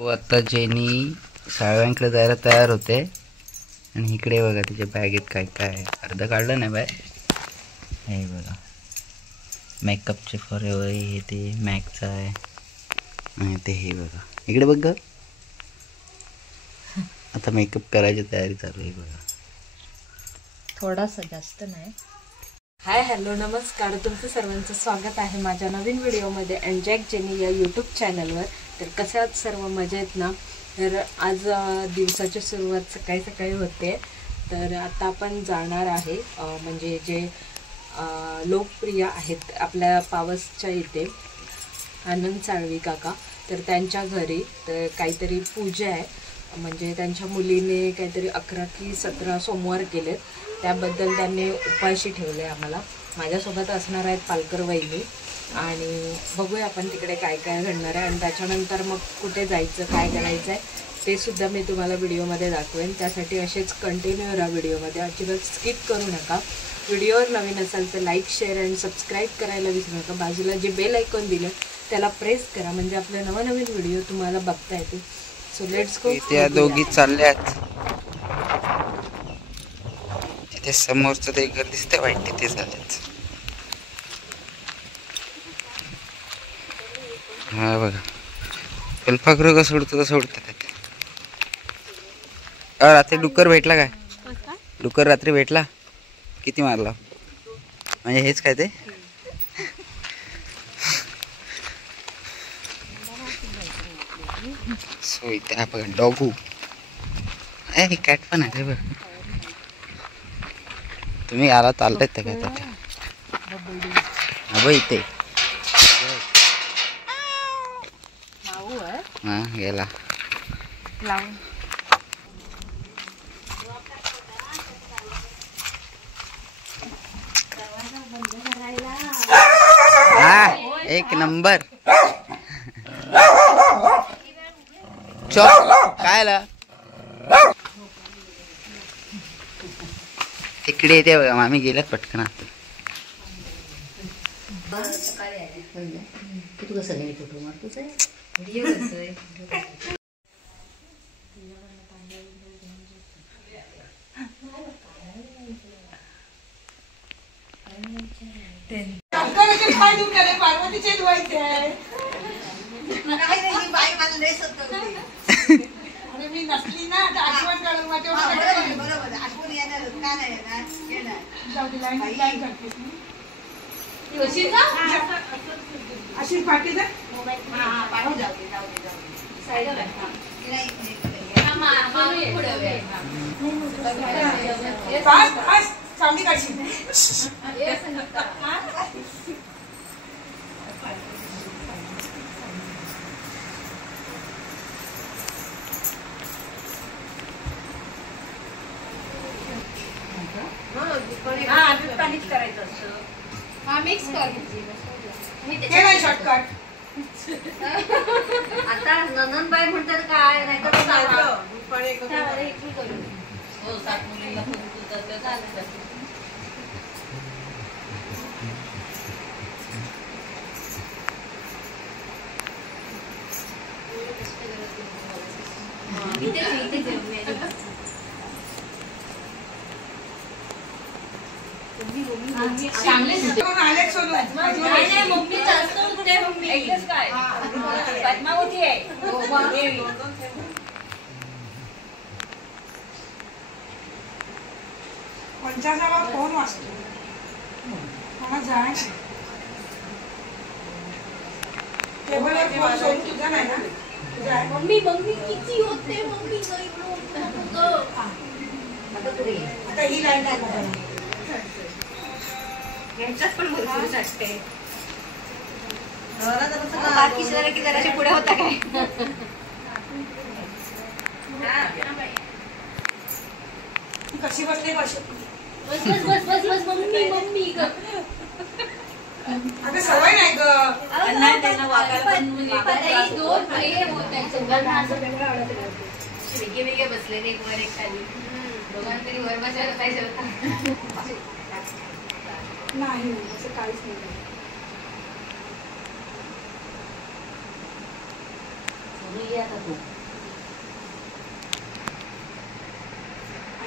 आता जेनी शाळांकडे जायला तयार होते आणि इकडे बघा तिच्या बॅगेत काय काय आहे. अर्ध काढलं नाही बाय. हे बघा मेकअपचे फॉरएव्हर हे ते मॅकचं आहे आणि ते हे बघा इकडे बघ ग. आता मेकअप करायची तयारी चालू आहे बघा. थोडासा जास्त नाही. हाय हॅलो नमस्कार, तुमचं सर्वांचं स्वागत आहे माझ्या नवीन व्हिडिओमध्ये अँजॅक जेनी या यूट्यूब चॅनलवर. तर कशा आहात सर्व, मजेत ना? तर आज दिवसाची सुरुवात सकाळी सकाळी होते. तर आता आपण जाणार आहे म्हणजे जे लोकप्रिय आहेत आपल्या पावसच्या इथे आनंद साळवी काका, तर त्यांच्या घरी तर काहीतरी पूजा आहे. म्हणजे त्यांच्या मुलीने काहीतरी 11 की 17 सोमवार केले, त्याबद्दल त्यांनी उपाशी ठेवले आम्हाला. माझ्यासोबत असणार आहेत पालकर वहिनी आणि बघूया आपण तिकडे काय काय घडणार आहे आणि त्याच्यानंतर मग कुठे जायचं काय करायचं आहे ते सुद्धा मी तुम्हाला व्हिडिओमध्ये दाखवेन. त्यासाठी असेच कंटिन्यू राहा व्हिडिओमध्ये, अजिबात स्किप करू नका. व्हिडिओवर नवीन असाल तर लाईक शेअर आणि सबस्क्राईब करायला विसरू नका. बाजूला जे बेल आयकॉन दिलं त्याला प्रेस करा म्हणजे आपले नवनवीन व्हिडिओ तुम्हाला बघता येतील. So let's go. त्या दोघी चालल्यात तिथे समोरचं ते घर दिसतंय वाईट तिथे चालल्यात. हा बघा फुलपाखरू का सोडतो तसं सोडतात. रात्री डुक्कर भेटला काय? डुक्कर रात्री भेटला? किती मारला? म्हणजे हेच काय ते सो इथे हा बघा डॉगू आहे, कॅट पण आहे बघ. तुम्ही आला चाललाय तर काय हा बघ इथे हा गेला लावून. हा एक नंबर. काय आला इकडे येते बघा. मामी गेल्यात पटकन. आता तू कसं नाही फोटो मारतोच आहे व्हिडिओ करतोय. पार्वतीचे धुवायचे आणि मी नसली ना तर आठवण काढून माझ्या आठवण येणार का नाही येणार. अशी पाठी जा सावली काढशी. पाणीच करायचं असतं. हा मिक्स कर. हे नाही शॉर्टकट. आता नंदनबाई म्हणतात काय नाही तर पद्मावती आहे. पंचासावा फोन वाजतो मला जाय. टेबलवर फोन सोडून तुझा नाही ना. मम्मी मम्मी किती होते मम्मी. आता ही लाईन टाका. यांच्यात पण भरपूर साठते. बाकी जरा की जराच्या पुढे होता काय. कशी बसली कशी बस बस बस बस बस मम्मी मम्मी आता सवय नाही ग. वेगळे वेगळे बसले एक वर एक खाली. दोघांना तरी वर बसायला पाहिजे होता. नाही असं काहीच नाही.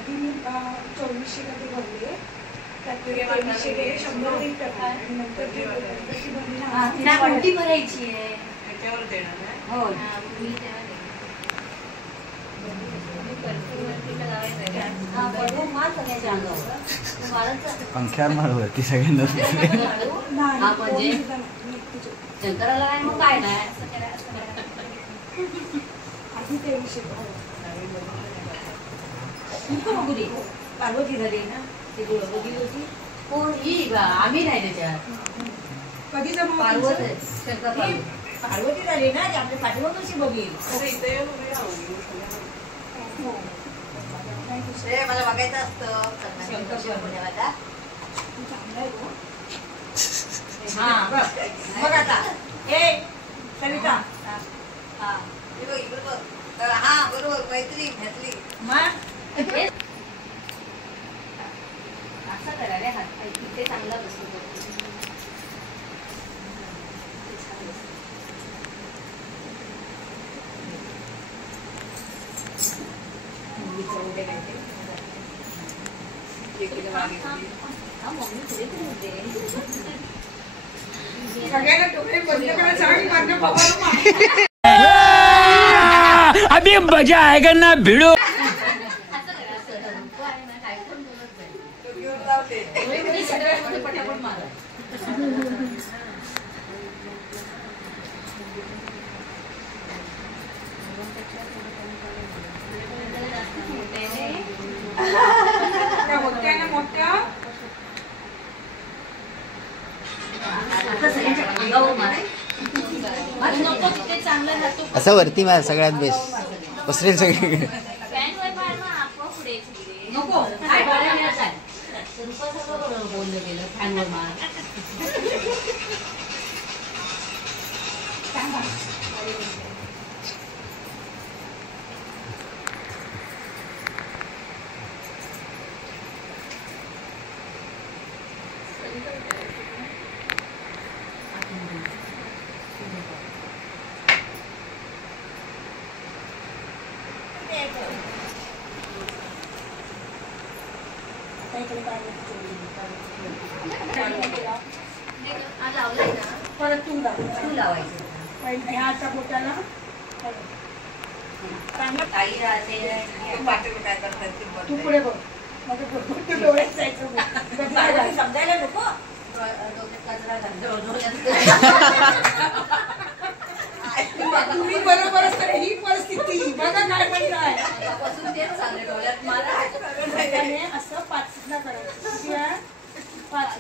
आधी मी 2400 मध्ये भरले, त्यात 2300 गेले, 100 लिटर आणि नंतर जे तशी भरली ना. तिला उलटी भरायची आहे. त्याच्यावर देणार ना. हो तुम्ही तेव्हा पंख्यावर मारवरती सगळ्यांना. हा म्हणजे शंकराला काय मग काय नाही आधी 2300 पार्वती झाली ना ती बघितली होती. कोण ही आम्ही नाही त्याच्यात. कधी जमा पार्वती शंकर पार्वती झाली ना, आपली पाठीवर कशी बघील. मला बघायचं असतं बघ आता. सविता हा बरोबर मैत्री घातली असं करा रे. हात तिथे चांगला बसतो. सगळ्यांना डोळे बंद करा, सांग माझ्या बाबाला. अभी मजा आएगा ना भिड़ो. पटापट मारा. मोठ्या असं वरती मार, सगळ्यात बेस्ट. पसरेल सगळीकडे. नको काय बोललं गेलं फॅनवर मार. परत तू लावायचं. ह्याच्या बोटाला ताई राहते तू पुढे बघ. तू डोळ्यात जायचं समजायला नको. तुम्ही बरोबर असता ही परिस्थिती बघा काय म्हणताय. तेच चाललं डोळ्यात मला असं 5 करायचं. 5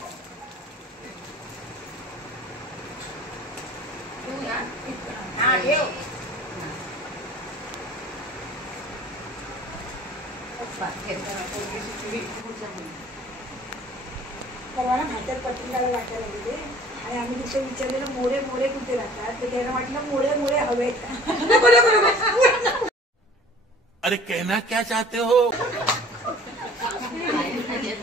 हा ठेव. परवाना भातात पत्रिकाला वाटायला गेले आणि आम्ही तिथे विचारलेलं मोरे मोरे कुठे राहतात, तर त्यांना वाटलं मोरे मोरे हवेत. अरे कहना क्या चाहते हो.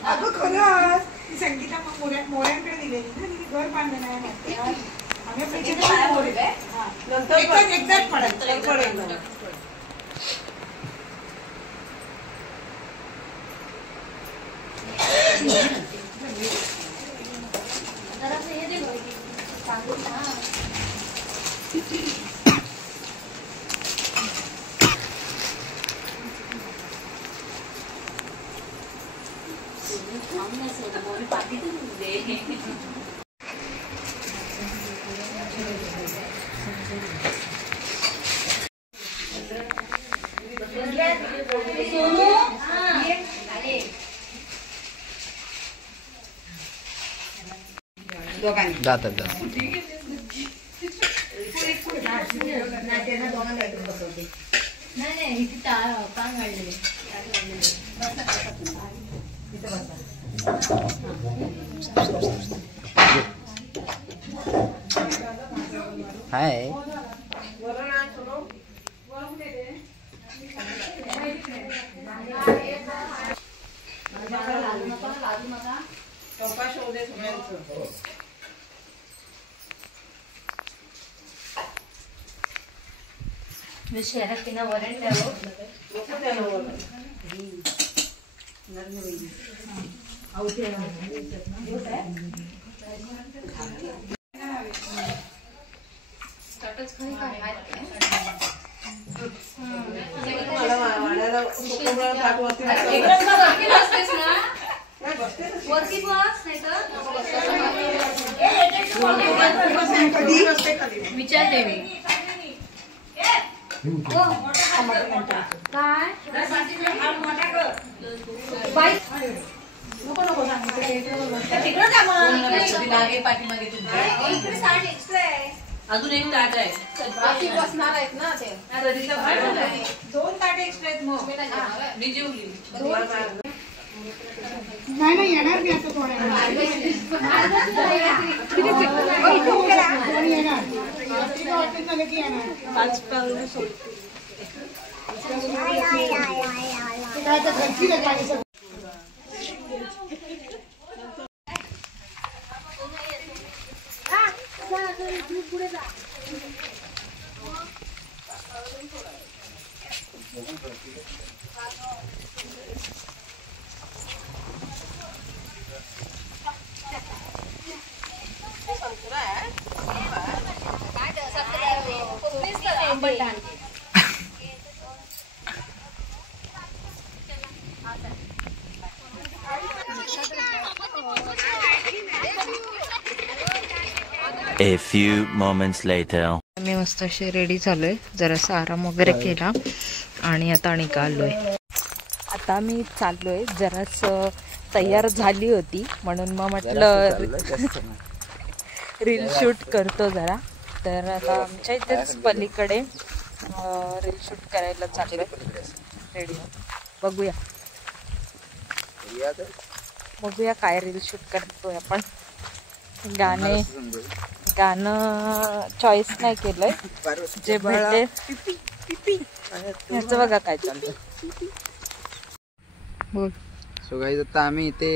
अगं खरंच संगीता मग मोऱ्यांकडे दिलेली ना, तिने घर बांधलं नाही. आम्ही एकदाच पडायचं. जातात नाही पान वाढलेले. हाय विचारते मी अजून एक ताट आहे बसणार आहेत ना ते 2 ताटे एक्स्ट्रा आहेत मग मी जेवली नाही येणार मी आता थोड्या पाच पावलं सोडते. A few moments later. मी मस्त अशी रेडी झालोय, जरासा आराम वगैरे केला आणि आता निघालोय. आता मी चाललोय, जरास तयार झाली होती म्हणून मग म्हटलं रील शूट करतो जरा. तर आता आमच्या इथेच पलीकडे रील शूट करायला चाललोय. रेडी बघूया बघूया काय रील शूट करतोय आपण. गाणं चॉईस नाही केलंय, जे भेटले ह्याचं बघा काय चालतं. बोल. सो गाईज आता आम्ही इथे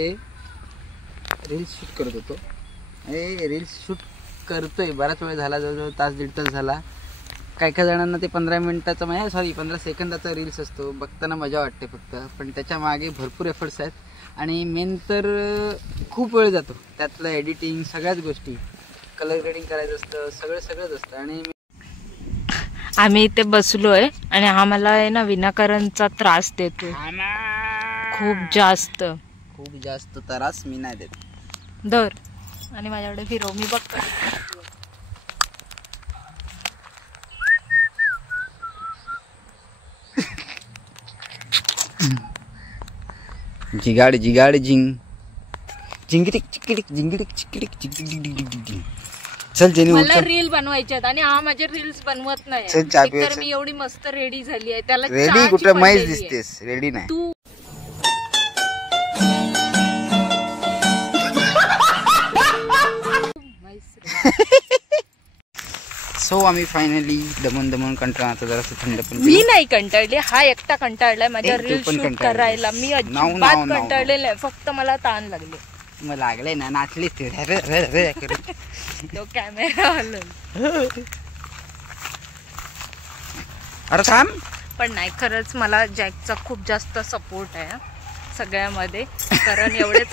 रील्स शूट करत होतो. रील्स शूट करतोय बराच वेळ झाला, जवळजवळ तास दीड तास झाला. काही जणांना ते 15 मिनिटाचा म्हणजे 15 सेकंदाचा रील्स असतो, बघताना मजा वाटते फक्त, पण त्याच्या मागे भरपूर एफर्ट्स आहेत आणि मेन तर खूप वेळ जातो. त्यातलं एडिटिंग, सगळ्याच गोष्टी, कलर ग्रेडिंग करायचं असतं, सगळंच असतं. आणि आम्ही इथे बसलोय आणि आम्हाला आहे ना विनाकारणचा त्रास देतोय खूप जास्त त्रास मी नाही देत. दर आणि माझ्याकडे फिरव, मी बघतो. जिगाड जिंग जिंगिटिक चिकिटिक जिंगिटिक चिकिटिक जिंगिटिक. चल जेनी मला रील बनवायचे आहेत आणि हा माझे रील्स बनवत नाही. तर मी एवढी मस्त रेडी झाली आहे, त्याला रेडी कुठे मैच दिसतेस, रेडी नाही तू. सो आम्ही फायनली दमन कंटाळा, जरासं थंड पण. मी नाही कंटाळले, हा एकटा कंटाळलाय माझ्या रील शूट करायला. मी अजिबात कंटाळले नाही, फक्त मला ताण लागले. मग लागले ना, नाचले ते तो कॅमेरा हलवला. अरे थांब. पण नाही, खरंच मला जॅकचा खूप जास्त सपोर्ट आहे सगळ्यामध्ये, कारण एवढे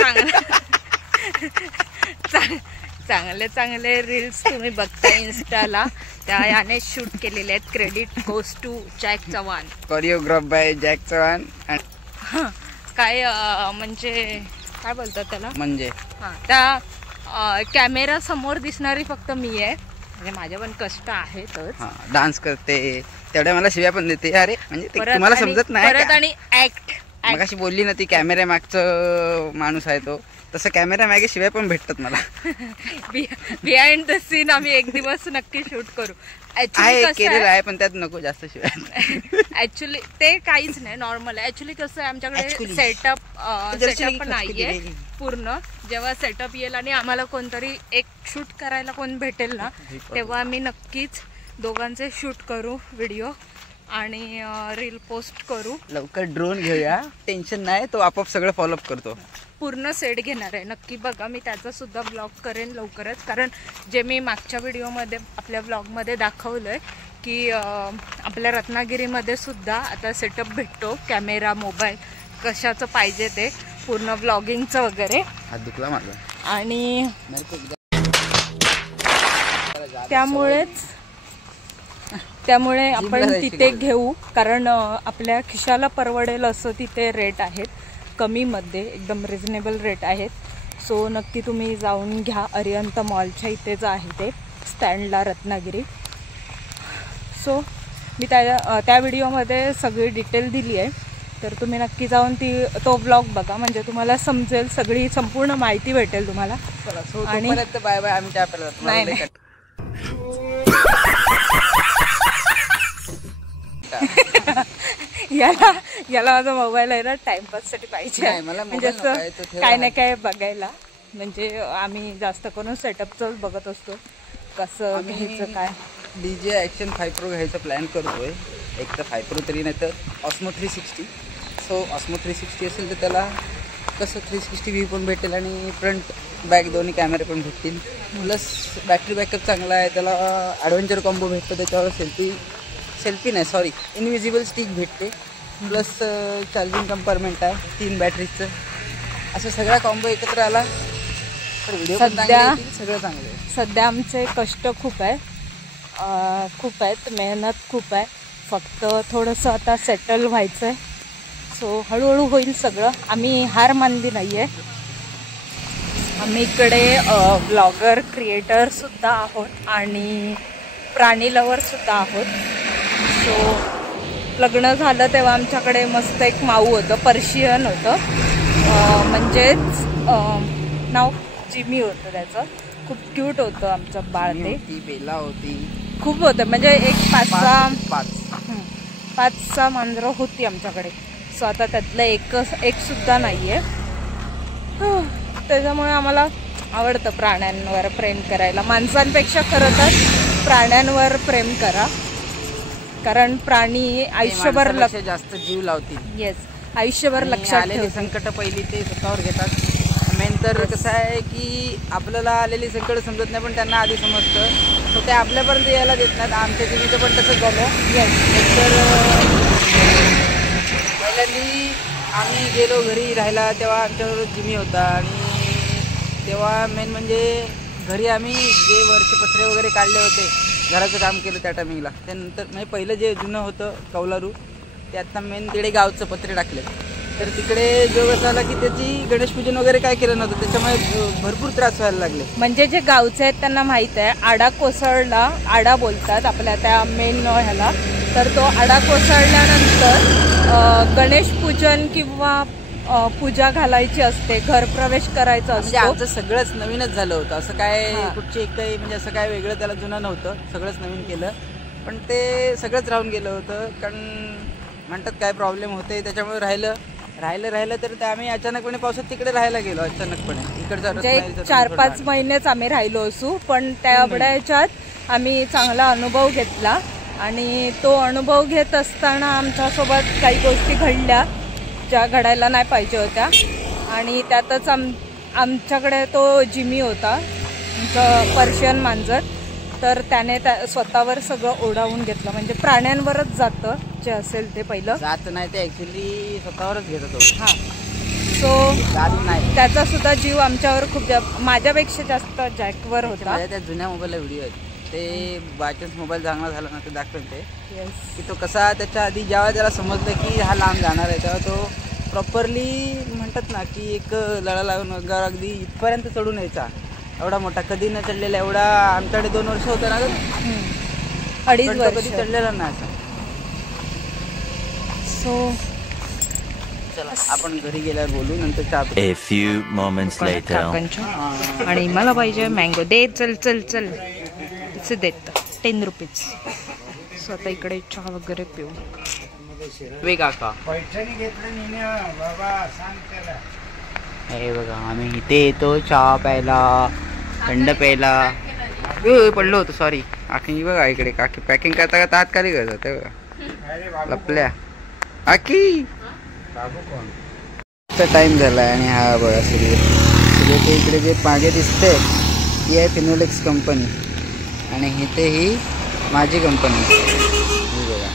चांगले रील्स तुम्ही बघता इन्स्टाला, त्या याने शूट केलेले आहेत. Credit goes to Jack Chavan, choreograph by Jack Chavan. काय म्हणजे काय बोलतात त्याला, म्हणजे त्या कॅमेरा समोर दिसणारी फक्त मी आहे. म्हणजे माझे पण कष्ट आहेतच. डान्स करते तेवढ्या, मला शिव्या पण देते. अरे म्हणजे तुम्हाला समजत नाही परत. आणि ऍक्ट मग अशी बोलली ना ती, कॅमेरा मागचं माणूस आहे तो, तसं कॅमेरा मागे शिवाय पण भेटतात मला. बिहाइंड द सीन आम्ही एक दिवस नक्की शूट करू. केलेलं आहे पण त्यात नको जास्त शिवाय. ऍक्च्युली ते काहीच नाही, नॉर्मल आहे. ऍक्च्युली कसं आहे, आमच्याकडे सेटअप नाहीये पूर्ण. जेव्हा सेटअप येईल आणि आम्हाला कोणतरी एक शूट करायला कोण भेटेल ना, तेव्हा आम्ही नक्कीच दोघांचे शूट करू व्हिडिओ आणि रील पोस्ट करू. लवकर ड्रोन घेऊया, टेन्शन नाही, तो आपोआप सगळं फॉलोअप करतो. पूर्ण सेट घेणार आहे, नक्की बघा. मी त्याचा सुद्धा ब्लॉग करेन लवकरच, कारण जे मी मागच्या व्हिडिओमध्ये आपल्या ब्लॉगमध्ये दाखवलंय की आपल्या रत्नागिरीमध्ये सुद्धा आता सेटअप भेटतो, कॅमेरा, मोबाईल, कशाचं पाहिजे ते, पूर्ण व्लॉगिंगचं वगैरे. हात दुखला माझा. आणि त्यामुळे आपण तिथे घेऊ, कारण आपल्या खिशाला परवडेल असं तिथे रेट आहेत, कमीमध्ये एकदम रिजनेबल रेट आहेत. सो नक्की तुम्ही जाऊन घ्या. अरिहंत मॉलच्या इथेच आहे ते, स्टँडला, रत्नागिरी. सो मी त्या व्हिडिओमध्ये सगळी डिटेल दिली आहे, तर तुम्ही नक्की जाऊन तो ब्लॉग बघा, म्हणजे तुम्हाला समजेल, सगळी संपूर्ण माहिती भेटेल तुम्हाला. आणि बाय बाय. आम्ही नाही याला माझा मोबाईल आहे ना टाइमपाससाठी पाहिजे, म्हणजे असं काय ना काय बघायला. म्हणजे आम्ही जास्त करून सेटअपच बघत असतो, कसं घ्यायचं काय. DJ ॲक्शन 5 Pro घ्यायचा प्लॅन करतोय. एक तर 5 Pro तरी, नाही तर ऑस्मो 360. सो ऑस्मो 360 असेल तर त्याला कसं 360 व्ह्यू पण भेटेल आणि फ्रंट बॅक दोन्ही कॅमेरे पण भेटतील. प्लस बॅटरी बॅकअप चांगला आहे, त्याला ॲडव्हेंचर कॉम्बो भेटतो, त्याच्यावर सेल्फी नाही सॉरी इनविजिबल स्टिक भेटते. प्लस चार्जिंग कंपार्टमेंट आहे 3 बॅटरीचं. असं सगळा कॉम्बो एकत्र आला तर व्हिडिओ सध्या सगळं चांगलं आहे. सध्या आमचे कष्ट खूप आहेत, मेहनत खूप आहे. फक्त थोडंसं आता सेटल व्हायचं आहे. सो हळूहळू होईल सगळं. आम्ही हार मानली नाही आहे. आम्ही इकडे ब्लॉगर, क्रिएटरसुद्धा आहोत आणि प्राणी लवरसुद्धा आहोत. सो लग्न झालं तेव्हा आमच्याकडे मस्त एक माऊ होतं, पर्शियन होतं, म्हणजेच नाव जिमी होतं त्याचं. खूप क्यूट होतं आमचं बाळ. ते बेला होती, खूप होतं, म्हणजे एक 5-6 मांजरं होती आमच्याकडे. सो आता त्यातलं एक सुद्धा नाही आहे. त्याच्यामुळे आम्हाला आवडतं प्राण्यांवर प्रेम करायला. माणसांपेक्षा खरं तर प्राण्यांवर प्रेम करा, कारण प्राणी आयुष्यभर जास्त जीव लावतील. येस, आयुष्यभर लक्षात आलेली संकट पहिली ते स्वतःवर घेतात. मेन तर कसं आहे की आपल्याला आलेली संकट समजत नाही, पण त्यांना आधी समजतं, तर ते आपल्यापर्यंत यायला देत नाहीत. आमच्या जिमीचं पण तसंच झालं. एकतर पहिल्यांदी आम्ही गेलो घरी राहायला, तेव्हा आमच्याबरोबर जिमी होता. आणि तेव्हा मेन म्हणजे घरी आम्ही जे वरचे पत्रे वगैरे काढले होते, घराचं काम केलं त्या टायमिंगला. त्यानंतर म्हणजे पहिलं जे जुनं होतं कौलारू, ते आत्ता मेन तिकडे गावचं पत्रे टाकले. तर तिकडे जो कसं आला की त्याची गणेशपूजन वगैरे काय केलं नव्हतं, त्याच्यामुळे भरपूर त्रास व्हायला लागले. म्हणजे जे गावचे आहेत त्यांना माहीत आहे, आडा कोसळला, आडा बोलतात आपल्या त्या मेन ह्याला. तर तो आडा कोसळल्यानंतर गणेशपूजन किंवा पूजा घालायची असते, घर प्रवेश करायचा असतो. म्हणजे आमचं सगळंच नवीनच झालं होतं, असं काय कुठची एक काही म्हणजे असं काय वेगळं त्याला जुनं नव्हतं, सगळंच नवीन केलं. पण ते सगळंच राहून गेलं होतं, कारण म्हणतात काय प्रॉब्लेम होते, त्याच्यामुळे राहिलं तर ते आम्ही अचानकपणे पावसात तिकडे राहायला गेलो. अचानकपणे इकडच्या 4-5 महिनेच आम्ही राहिलो असू, पण त्याच्यात आम्ही चांगला अनुभव घेतला. आणि तो अनुभव घेत असताना आमच्यासोबत काही गोष्टी घडल्या ज्या घडायला नाही पाहिजे होत्या. आणि त्यातच आमच्याकडे तो जिमी होता, पर्शियन मांजर. तर त्याने स्वतःवर सगळं ओढावून घेतलं, म्हणजे प्राण्यांवरच जातं जे असेल ते. पहिलं जात नाही, ते ॲक्च्युली स्वतःवरच घेत होतो. हां, सो नाही, त्याचा सुद्धा जीव आमच्यावर खूप माझ्यापेक्षा जास्त जॅकवर होता. त्या जुन्या मोबाईलला व्हिडिओ आहेत, ते बायचान्स मोबाईल चांगला झाला ना ते दाखवेल ते की तो कसा. त्याच्या आधी जेव्हा त्याला समजलं की हा लांब जाणार आहे, तेव्हा तो प्रॉपरली म्हणतात ना की एक लढा लावून अगदी इथपर्यंत चढून यायचा. एवढा मोठा कधी न चढलेला, एवढा आमच्याकडे 2 वर्ष होतं ना, 2.5 वर्ष कधी चढलेला नाही असं. सो चला आपण घरी गेल्यावर बोलू, नंतर चहा. A few moments later. आणि मला पाहिजे मँगो. दे, चल चल चल, देत 10 रुपीज. सो आता इकडे चहा वगैरे पिऊ. वे काका हे बघा, आम्ही इथे येतो चहा प्यायला, थंड प्यायला. पडलो होतो सॉरी. आखी बघा इकडे काकी पॅकिंग करता करता हात खाली करतात, ते बघा लपल्या. आखी टाइम झाला आणि हा बघा सगळे ते इकडे जे मागे दिसते ही आहे फिनोलेक्स कंपनी. आणि इथे ही माझी कंपनी ही बघा.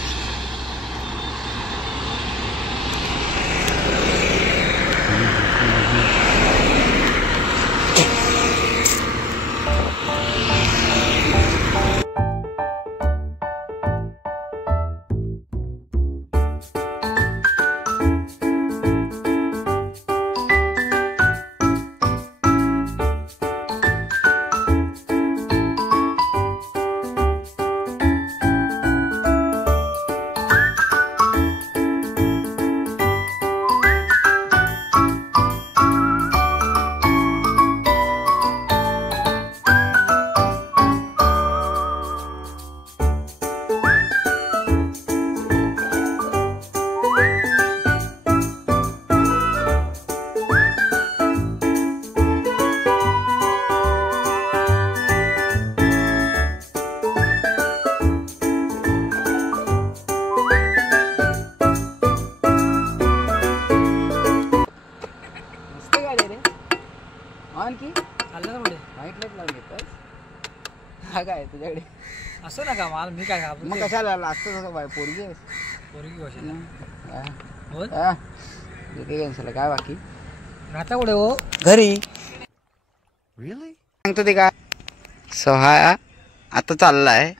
हा काय तुझ्याकडे असं नका माल मी काय मग कशाला लागतं पोरगी काय बाकी राहता कुठे हो घरी सांगतो ते काय. सो हा आता चाललाय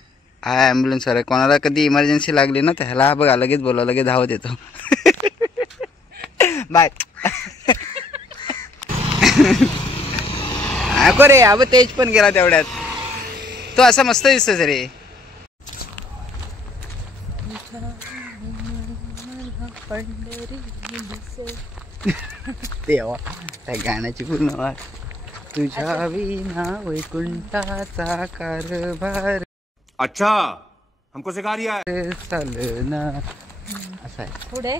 हा ॲम्ब्युलन्स आहे. कोणाला कधी इमर्जन्सी लागली ना तर ह्याला बघा लगेच बोला लगेच धावत येतो. बाय नको रे अब तेज पण गेला तेवढ्यात. तो असा मस्त दिसतोस रे. देवा त्या गाण्याची पूर्ण वाट. तुझ्या विना वैकुंठाचा कारभार अच्छा हमको सिखा रिया है चालना असं आहे. पुढे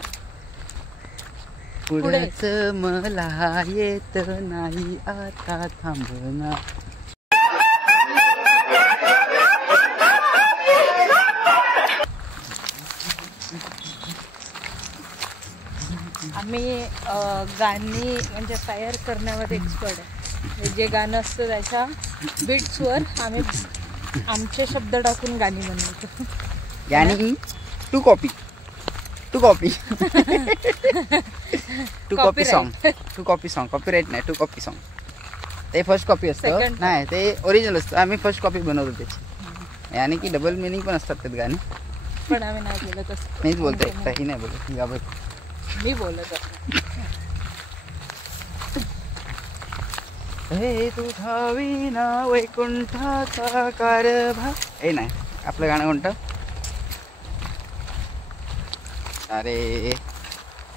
पुढेच मला येत नाही आता थांबना. आम्ही गाणी म्हणजे तयार करण्यामध्ये एक्सपर्ट आहे. जे गाणं असतं त्याच्या बीट्सवर आम्ही आमचे शब्द टाकून गाणी बनवतो. गाणी to copy to copy to copy song to copy song copyright नाही टू कॉपी सॉन्ग. ते फर्स्ट कॉपी असतं नाही ते ओरिजिनल असतं. आम्ही फर्स्ट कॉपी बनवतो त्याची. यानी की डबल मिनिंग पण असतात त्यात गाणी. पण आम्ही नाही बोलत असतो. मीच बोलते काही नाही बोलत यावर मी बोलत असतो. हे तुझा विना वैकुंठाचा कारभार. हे नाही आपलं गाणं कोणतं. अरे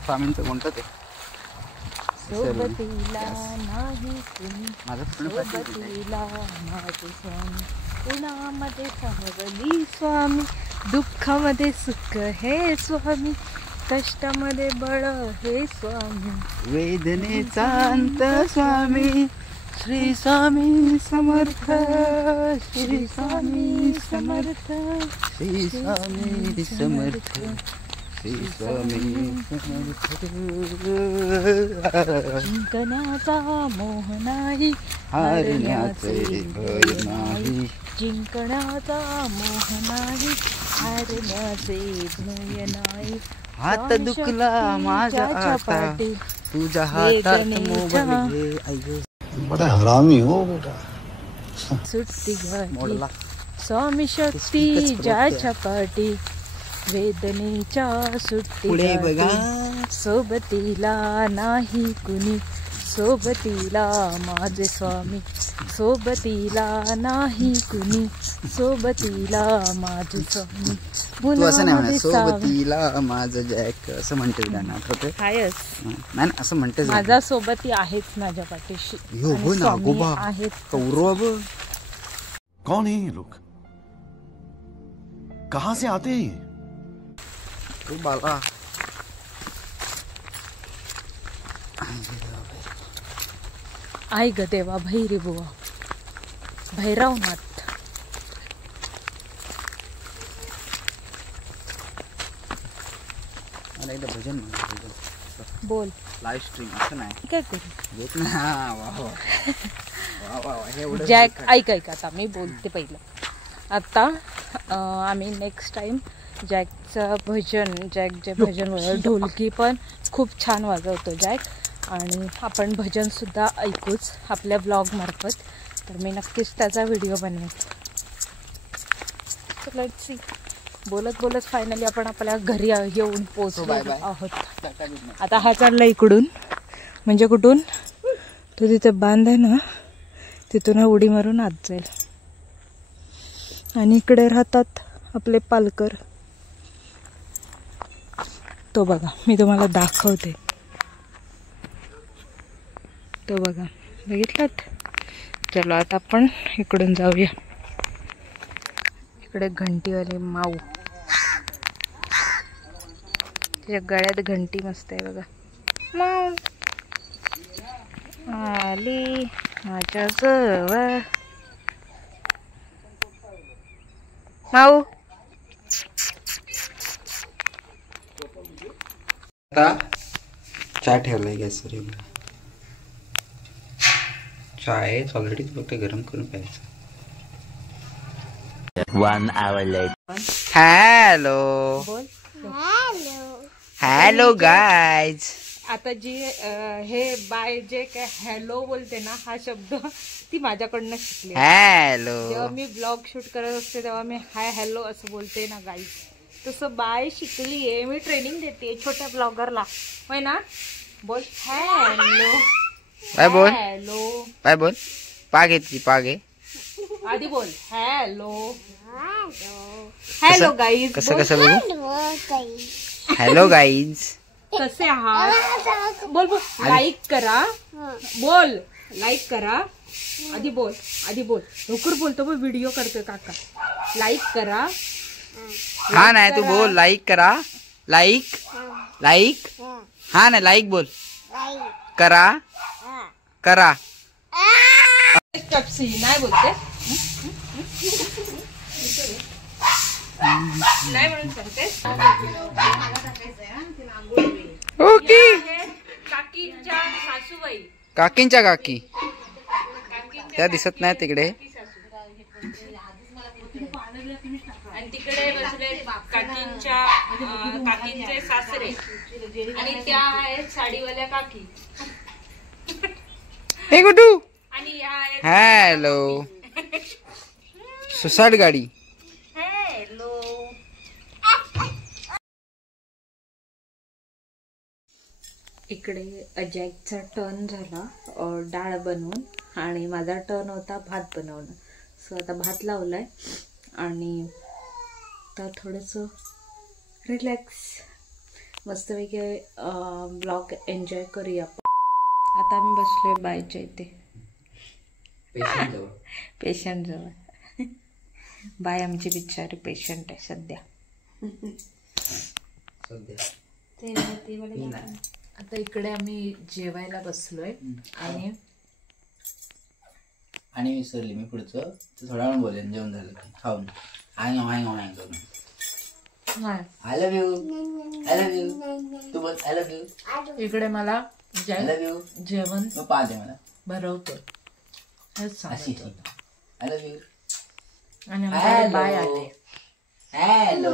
स्वामींचं कोणतं ते सोबतीला नाही कुणी माझं सोबतीला माझे स्वामी उन्हामध्ये सावली स्वामी दुःखामध्ये सुख हे स्वामी कष्टामध्ये बळ हे स्वामी वेदनेचा अंत स्वामी श्री स्वामी समर्थ श्री स्वामी समर्थ श्री स्वामी समर्थ श्री स्वामी समर्थ. जिंकण्याचा मोह नाही हारण्याचे भय नाही जिंकण्याचा मोह नाही हारण्याचे भय नाही. हात दुखला माझा आता तुझ्या हातात मोबाईल. बड़ा हरामी हो बेटा. सुट्टी मोडला. स्वामी शक्ती ज्याच्या पाठी वेदनेच्या सुट्टी पुढे बघा. सोबतीला नाही कुणी सोबतीला माझे स्वामी सोबतीला नाही कुणी सोबतीला माझे स्वामी. तू असं नाही म्हणा सोबतीला माझं जॅक असं म्हणते गाणं आठवतं. हायच नाही असं म्हणते माझा सोबती आहेच माझ्या पाठीशी. हो ना गोबा आहेत कौरव. कौन है ये लोग कहां से आते हैं तू बाला आई ग देवा भैरी बुवा भैरवनाथ. मला एकदा भजन म्हणतो. बोल लाईव्ह स्ट्रीम असं नाही काय करू घेत ना. वा वा वा वा हे एवढं जॅक ऐक आता मी बोलते पहिलं. आता आम्ही नेक्स्ट टाईम जॅकचं भजन, जॅक जे भजन ढोलकी पण खूप छान वाजवतो जॅक, आणि आपण भजनसुद्धा ऐकूच आपल्या ब्लॉगमार्फत. तर मी नक्कीच त्याचा व्हिडिओ बनवेन. तर लेट्स सी. बोलत बोलत फायनली आपण आपल्या घरी येऊन पोहोचलो आहोत. आता हा चालला इकडून, म्हणजे कुठून तो तिथे बांध आहे ना, तिथून उडी मारून आत जाईल. आणि इकडे राहतात आपले पालकर. तो बघा, मी तुम्हाला दाखवते. तो बघा, बघितलात? चलो आता आपण इकडून जाऊया. इकडे घंटीवाले माऊ, त्याच्या गळ्यात घंटी मस्त आहे बघा. माऊ आली माझ्या जवळ. माऊ आता चहा ठेवलाय गॅसवर. चहा आहे ऑलरेडी, फक्त गरम करून प्यायचं. 1 hour later. हॅलो बोल. Hello guys. आता जी हे बाय जे काय हॅलो बोलते ना, हा शब्द ती माझ्याकडनं शिकली. हॅलो. जेव्हा मी ब्लॉग शूट करत असते तेव्हा मी हाय हॅलो असं बोलते ना गाईज, तसं बाय शिकली आहे. मी ट्रेनिंग देते छोट्या ब्लॉगरला, होय ना. बोल हॅलो. काय बोल? हॅलो. काय बोल? पाग येते, पाग आहे. आधी बोल हॅलो. Hello guys. कसं कसं बोलू? Hello guys. कसे आहात? बोल बोल. लाईक करा. बोल लाईक करा. आधी बोल, आधी बोल. लवकर बोलतो, पण व्हिडिओ करतोय काका. लाईक करा. हा नाही तू बोल. लाईक करा. Like like. हा नाही लाईक बोल. करा करा. नाही बोलते, नाही म्हणून सांगते. ओके. काकींच्या सासूबाई, काकींच्या काकी त्या दिसत नाही तिकडे. आणि तिकडे बसले काकींच्या काकींचे सासरे, आणि त्या आहेत साडीवाल्या काकी. हे गुड्डू. आणि या आहेत हॅलो. सुसाट गाडी. हॅलो. इकडे जॅकचा टर्न झाला डाळ बनवून, आणि माझा टर्न होता भात बनवणं. सो आता भात लावलाय आणि आता थोडंसं रिलॅक्स मस्तपैकी ब्लॉग एन्जॉय करूया. आता आम्ही बसलोय बायच्या इथे पेशंट जवळ. बाय आमची बिचारी पेशंट आहे सध्या. आता इकडे आम्ही जेवायला बसलोय, आणि आणि विसरली मी पुढचं थोडा वेळ बोलेन जेवण झालं की खाऊन. आय करून I love you. I love you. तू बोल आय लव्ह यू. इकडे मला आय लव्ह यू. जेवण तू पाहते मला भरवतो अशी. I love you. आणि बाय आले. हॅलो.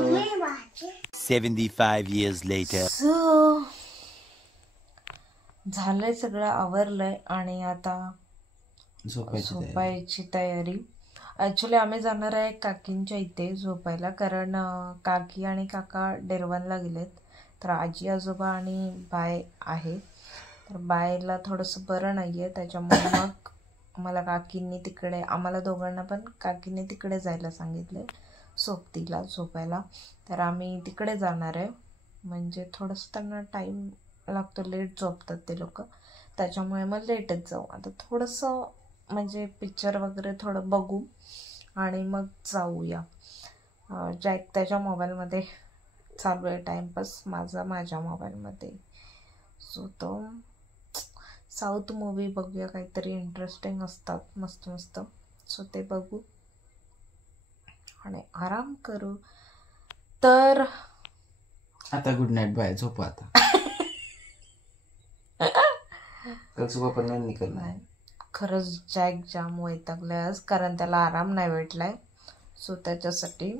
75 years later. सो झालंय सगळं, आवरलंय, आणि आता झोपायची तयारी. ॲक्च्युली आम्ही जाणार आहे काकींच्या इथे झोपायला, कारण काकी आणि काका डेरवनला गेलेत. तर आजी आजोबा आणि बाय आहे. तर बायला थोडंसं बरं नाही आहे, त्याच्यामुळे मग मला काकींनी तिकडे, आम्हाला दोघांना पण काकींनी तिकडे जायला सांगितले सोबतीला झोपायला. तर आम्ही तिकडे जाणार आहे, म्हणजे थोडंसं त्यांना टाईम लागतो, लेट झोपतात ते लोक, त्याच्यामुळे मग लेटच जाऊ. आता थोडंसं म्हणजे पिक्चर वगैरे थोडं बघू आणि मग जाऊया. जॅक त्याच्या मोबाईलमध्ये चालू आहे टाईमपास, माझ्या मोबाईलमध्ये. सो तो साऊथ मूवी बघूया, काहीतरी इंटरेस्टिंग असतात मस्त मस्त. सो ते बघू आणि आराम करू. तर आता गुड नाईट, बाय. झोपू आता. कल सुबह पण नाही निकलणार. खरंच जॅक जाम वैतागलाय आज, कारण त्याला आराम नाही भेटलाय. सो त्याच्यासाठी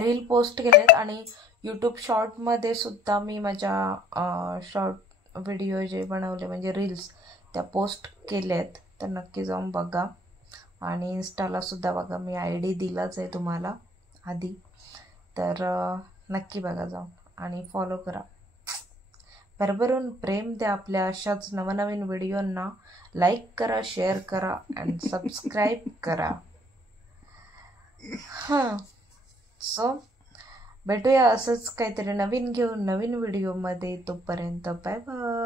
रील पोस्ट केलेत आणि यूट्यूब शॉर्टमध्ये सुद्धा मी माझ्या शॉर्ट व्हिडिओ जे बनवले म्हणजे रील्स त्या पोस्ट केल्यात, तर नक्की जाऊन बघा. आणि इन्स्टाला सुद्धा बघा, मी ID दिलाच आहे तुम्हाला आधी, तर नक्की बघा जाऊन आणि फॉलो करा. भरभरून प्रेम द्या आपल्या अशाच नवनवीन व्हिडिओंना. लाईक करा, शेअर करा आणि सबस्क्राईब करा. हां, सो भेटूया असंच काहीतरी नवीन घेऊन नवीन व्हिडिओमध्ये. तोपर्यंत बाय बाय.